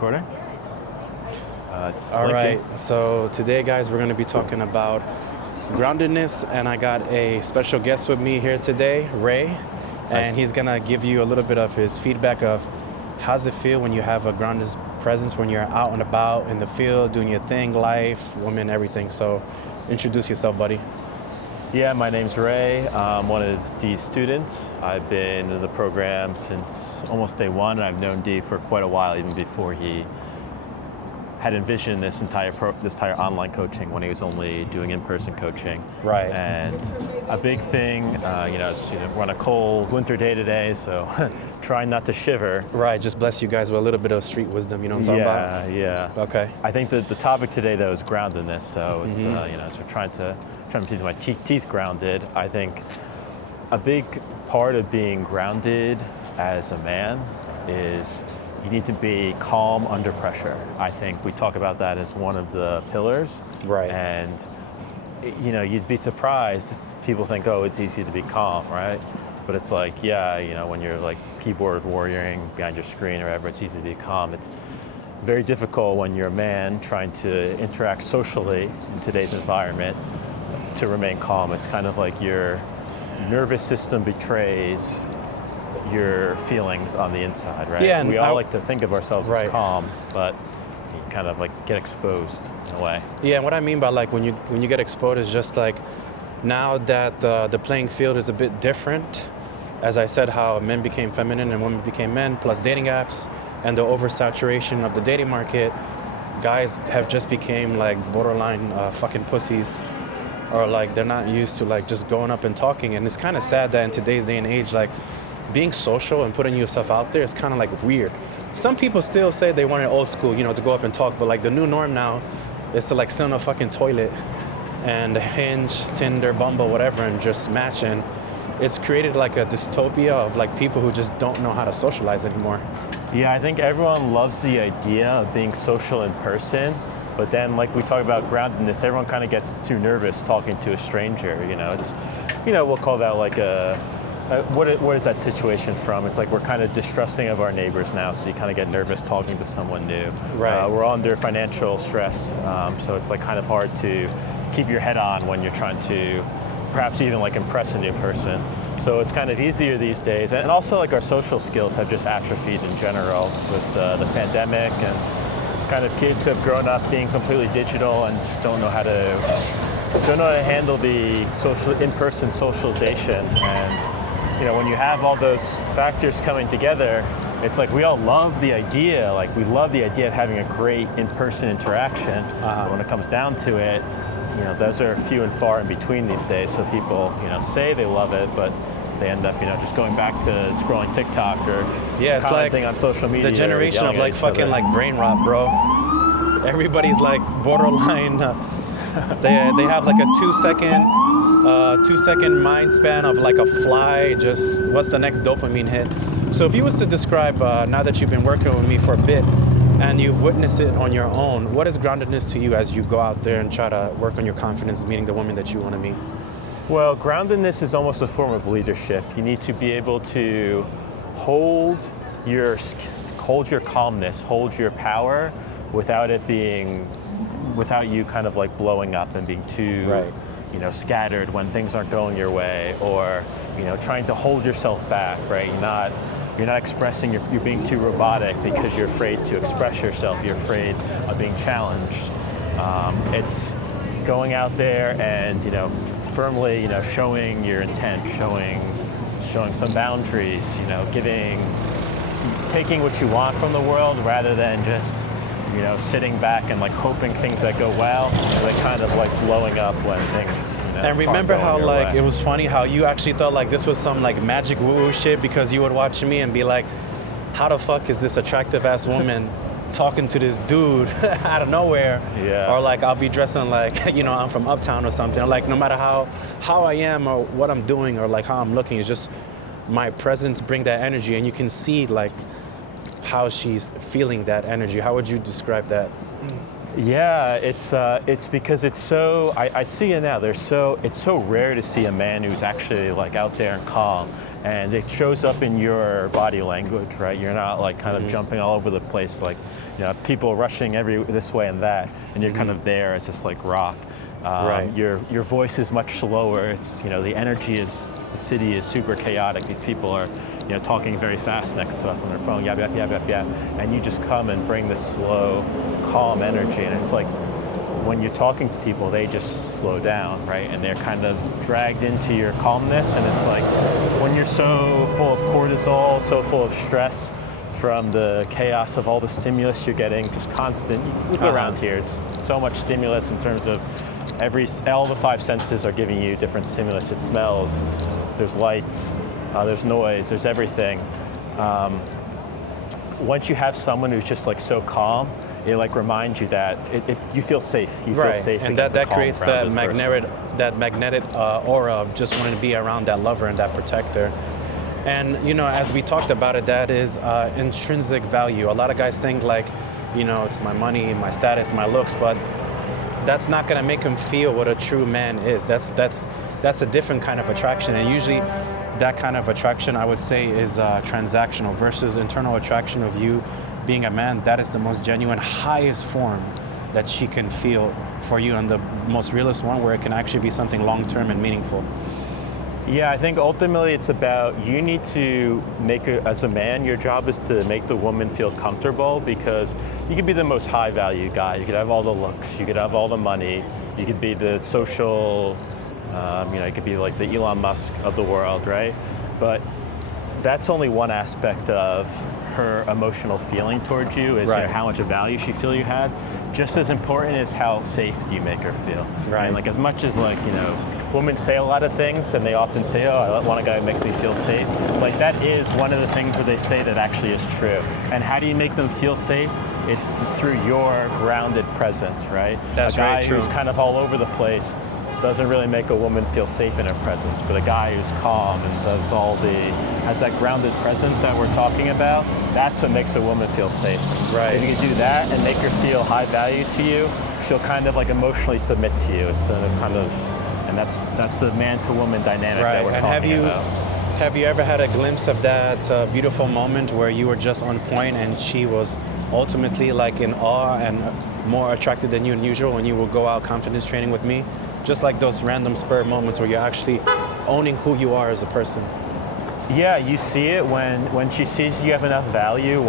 recording? It's All blinking. right, so today, guys, we're going to be talking about groundedness, and I got a special guest with me here today, Ray, Nice. and he's going to give you a little bit of his feedback of how's it feel when you have a grounded presence when you're out and about in the field, doing your thing, life, women, everything. So introduce yourself, buddy. Yeah, my name's Ray. I'm one of Dee's students. I've been in the program since almost day one, and I've known Dee for quite a while, even before he had envisioned this entire online coaching when he was only doing in-person coaching. Right. And a big thing, we're on a cold winter day today, so trying not to shiver. Right, just bless you guys with a little bit of street wisdom, you know what I'm talking about? Yeah. Okay. I think that the topic today, though, is groundedness. So it's so trying to keep my teeth grounded. I think a big part of being grounded as a man is you need to be calm under pressure. I think we talk about that as one of the pillars. Right. And you'd be surprised. People think, oh, it's easy to be calm, right? But it's like, when you're like keyboard warrioring behind your screen or whatever, it's easy to be calm. It's very difficult when you're a man trying to interact socially in today's environment to remain calm. It's kind of like your nervous system betrays your feelings on the inside, right? Yeah, and we all like to think of ourselves right. as calm, but you kind of like get exposed in a way. Yeah, and what I mean by like when you get exposed is just like now that the playing field is a bit different. As I said, how men became feminine and women became men, plus dating apps and the oversaturation of the dating market, guys have just became like borderline fucking pussies, or like they're not used to like just going up and talking. And it's kind of sad that in today's day and age, like being social and putting yourself out there is kind of like weird. Some people still say they want it old school, to go up and talk, but like the new norm now is to like sit on a fucking toilet and Hinge, Tinder, Bumble, whatever, and just match. And it's created like a dystopia of like people who just don't know how to socialize anymore. Yeah, I think everyone loves the idea of being social in person, but then like we talk about groundedness, everyone kind of gets too nervous talking to a stranger. It's, we'll call that like what is that situation from? It's like we're kind of distrusting of our neighbors now, so you kind of get nervous talking to someone new. Right. We're all under financial stress, so it's like kind of hard to keep your head on when you're trying to perhaps even like impress a new person. So it's kind of easier these days, and also like our social skills have just atrophied in general with the pandemic, and kind of kids have grown up being completely digital and just don't know how to handle the in-person socialization. And when you have all those factors coming together, it's like we all love the idea. Like we love the idea of having a great in-person interaction. But when it comes down to it, those are few and far in between these days. So people, say they love it, but they end up, just going back to scrolling TikTok or it's like commenting on social media. The generation of like fucking like brain rot, bro. Everybody's like borderline. They have like a 2-second mind span of like a fly. Just what's the next dopamine hit? So if you was to describe now that you've been working with me for a bit and you've witnessed it on your own, what is groundedness to you as you go out there and try to work on your confidence, meeting the woman that you want to meet? Well, groundedness is almost a form of leadership. You need to be able to hold your calmness, hold your power without you kind of like blowing up and being too, right. Scattered when things aren't going your way, or, trying to hold yourself back, right? You're not expressing, you're being too robotic because you're afraid to express yourself, you're afraid of being challenged. It's going out there and, firmly, showing your intent, showing some boundaries, taking what you want from the world rather than just, sitting back and like hoping things that go well, and then kind of like blowing up when things. And remember aren't how going your like way. it was funny how you actually thought like this was some like magic woo-woo shit because you would watch me and be like, how the fuck is this attractive ass woman talking to this dude out of nowhere? Yeah. Or like I'll be dressing like I'm from Uptown or something. Or like no matter how I am or what I'm doing or like how I'm looking, it's just my presence bring that energy, and you can see like how she's feeling that energy. How would you describe that? Yeah, it's because it's so, I see it now, it's so rare to see a man who's actually like out there and calm, and it shows up in your body language, right? You're not like kind of jumping all over the place, like, people rushing this way and that, and you're kind of there as just like rock. Right. Your voice is much slower. It's the energy the city is super chaotic. These people are talking very fast next to us on their phone, yap yap yap yap yap, and you just come and bring this slow, calm energy, and it's like when you're talking to people, they just slow down, right? And they're kind of dragged into your calmness, and it's like when you're so full of cortisol, so full of stress from the chaos of all the stimulus you're getting, just constant. You look around here, it's so much stimulus in terms of all the five senses are giving you different stimulus. It smells, there's lights, there's noise, there's everything. Once you have someone who's just like so calm, it like reminds you that you feel safe. You feel safe, and that creates that magnetic aura of just wanting to be around that lover and that protector. And as we talked about it, that is intrinsic value. A lot of guys think like, it's my money, my status, my looks, but that's not going to make them feel what a true man is. That's a different kind of attraction, and usually that kind of attraction, I would say, is transactional versus internal attraction of you being a man. That is the most genuine, highest form that she can feel for you, and the most realist one where it can actually be something long-term and meaningful. Yeah, I think ultimately it's about you need to as a man, your job is to make the woman feel comfortable, because you could be the most high value guy. You could have all the looks, you could have all the money, you could be the social, you could be like the Elon Musk of the world, right? But that's only one aspect of her emotional feeling towards you, is how much of value she feel you had. Just as important is how safe do you make her feel. Right. And like as much as women say a lot of things, and they often say, I want a guy who makes me feel safe. Like that is one of the things that they say that actually is true. And how do you make them feel safe? It's through your grounded presence, right? That's a guy very true. who's kind of all over the place doesn't really make a woman feel safe in her presence. But a guy who's calm and has that grounded presence that we're talking about, that's what makes a woman feel safe. Right. If you can do that and make her feel high value to you, she'll kind of like emotionally submit to you. It's a kind of, and that's the man to woman dynamic that we're talking about. Have you ever had a glimpse of that beautiful moment where you were just on point and she was ultimately like in awe and more attracted than you than usual when you will go out confidence training with me? Just like those random spur moments where you're actually owning who you are as a person. Yeah, you see it when she sees you have enough value,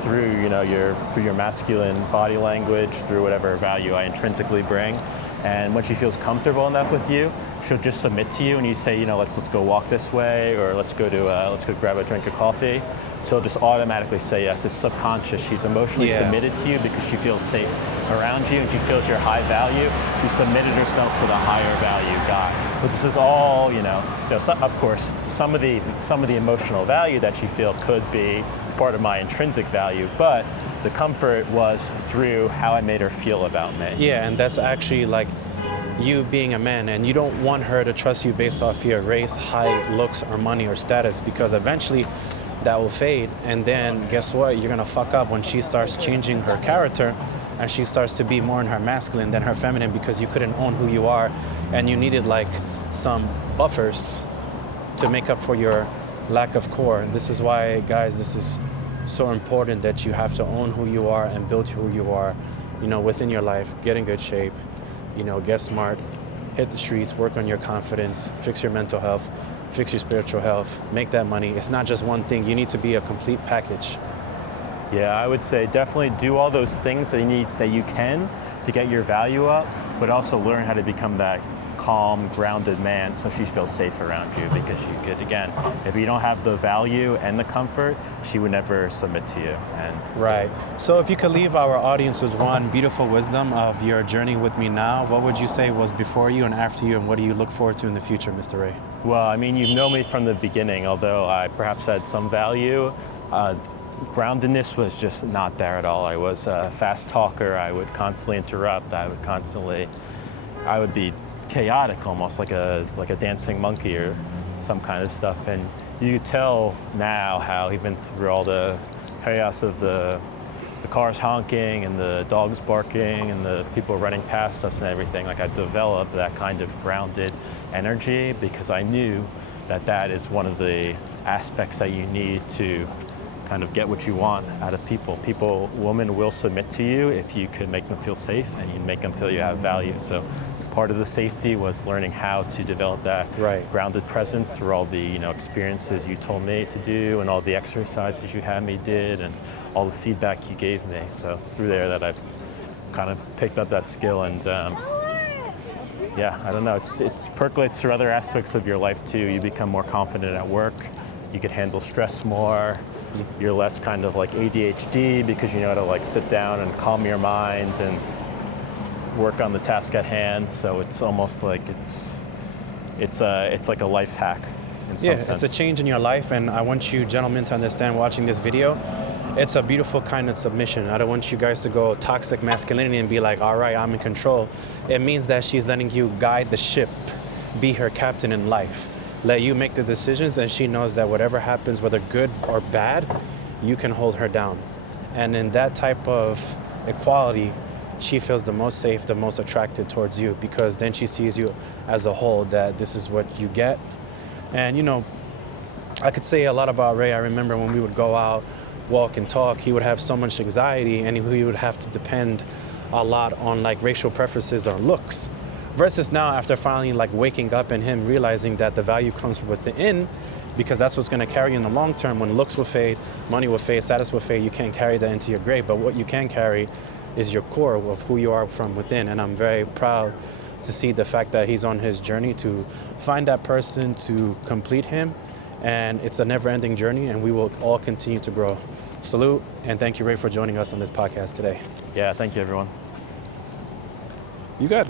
through your masculine body language, through whatever value I intrinsically bring. And when she feels comfortable enough with you, she'll just submit to you, and you say, let's go walk this way, or let's go grab a drink of coffee. She'll just automatically say yes. It's subconscious. She's emotionally submitted to you because she feels safe around you, and she feels your high value. She submitted herself to the higher value guy. But this is all, of course, some of the emotional value that she feels could be part of my intrinsic value, but the comfort was through how I made her feel about me. Yeah, and that's actually like you being a man, and you don't want her to trust you based off your race, height, looks, or money or status, because eventually that will fade, and then guess what? You're gonna fuck up when she starts changing her character and she starts to be more in her masculine than her feminine, because you couldn't own who you are, and you needed like some buffers to make up for your lack of core. This is why, guys, this is so important that you have to own who you are and build who you are, within your life. Get in good shape, get smart, hit the streets, work on your confidence, fix your mental health, fix your spiritual health, make that money. It's not just one thing. You need to be a complete package. Yeah, I would say definitely do all those things that you can to get your value up, but also learn how to become that calm, grounded man so she feels safe around you, because you could, again, if you don't have the value and the comfort, she would never submit to you. Right. So if you could leave our audience with one beautiful wisdom of your journey with me now, what would you say was before you and after you, and what do you look forward to in the future, Mr. Ray? Well, I mean, you've known me from the beginning, although I perhaps had some value. Groundedness was just not there at all. I was a fast talker. I would constantly interrupt. I would be chaotic, almost like a dancing monkey or some kind of stuff. And you could tell now how, even through all the chaos of the cars honking and the dogs barking and the people running past us and everything, like I developed that kind of grounded energy, because I knew that is one of the aspects that you need to kind of get what you want out of people. Women will submit to you if you could make them feel safe and you make them feel you have value. So part of the safety was learning how to develop that grounded presence through all the experiences you told me to do and all the exercises you had me did and all the feedback you gave me. So it's through there that I've kind of picked up that skill, and I don't know, it percolates through other aspects of your life too. You become more confident at work, you could handle stress more, you're less kind of like ADHD because you know how to like sit down and calm your mind and work on the task at hand. So it's almost like it's like a life hack in some sense. It's a change in your life, and I want you gentlemen to understand watching this video, it's a beautiful kind of submission. I don't want you guys to go toxic masculinity and be like, all right, I'm in control. It means that she's letting you guide the ship, be her captain in life, let you make the decisions, and she knows that whatever happens, whether good or bad, you can hold her down. And in that type of equality, she feels the most safe, the most attracted towards you, because then she sees you as a whole, that this is what you get. And I could say a lot about Ray. I remember when we would go out, walk and talk, he would have so much anxiety and he would have to depend a lot on like racial preferences or looks, versus now after finally like waking up and him realizing that the value comes from within, because that's what's going to carry you in the long term. When looks will fade, money will fade, status will fade, you can't carry that into your grave, but what you can carry is your core of who you are from within. And I'm very proud to see the fact that he's on his journey to find that person to complete him. And it's a never-ending journey, and we will all continue to grow. Salute, and thank you, Ray, for joining us on this podcast today. Yeah, thank you, everyone. You got good.